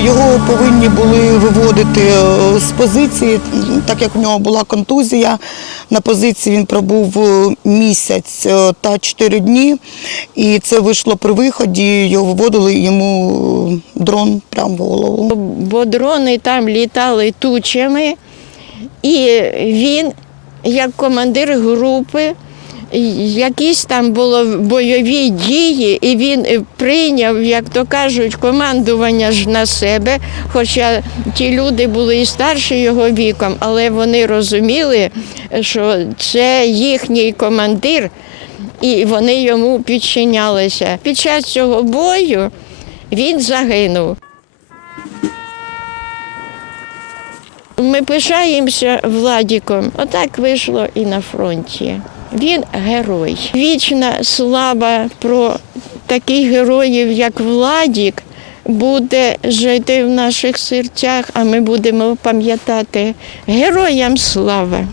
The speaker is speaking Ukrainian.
його повинні були виводити е, з позиції, так як у нього була контузія. На позиції він пробув е, місяць е, та чотири дні, і це вийшло при виході. Його виводили йому дрон прямо в голову. бо дрони там літали тучами, і він, як командир групи, якісь там були бойові дії, і він е, прийняв, як то кажуть, командування ж на себе. Хоча ті люди були і старші його віком, але вони розуміли, що це їхній командир, і вони йому підчинялися. Під час цього бою він загинув. Ми пишаємося Владіком. Отак вийшло і на фронті. Він герой. Вічна слава про таких героїв, як Владік, буде жити в наших серцях, а ми будемо пам'ятати героям слава.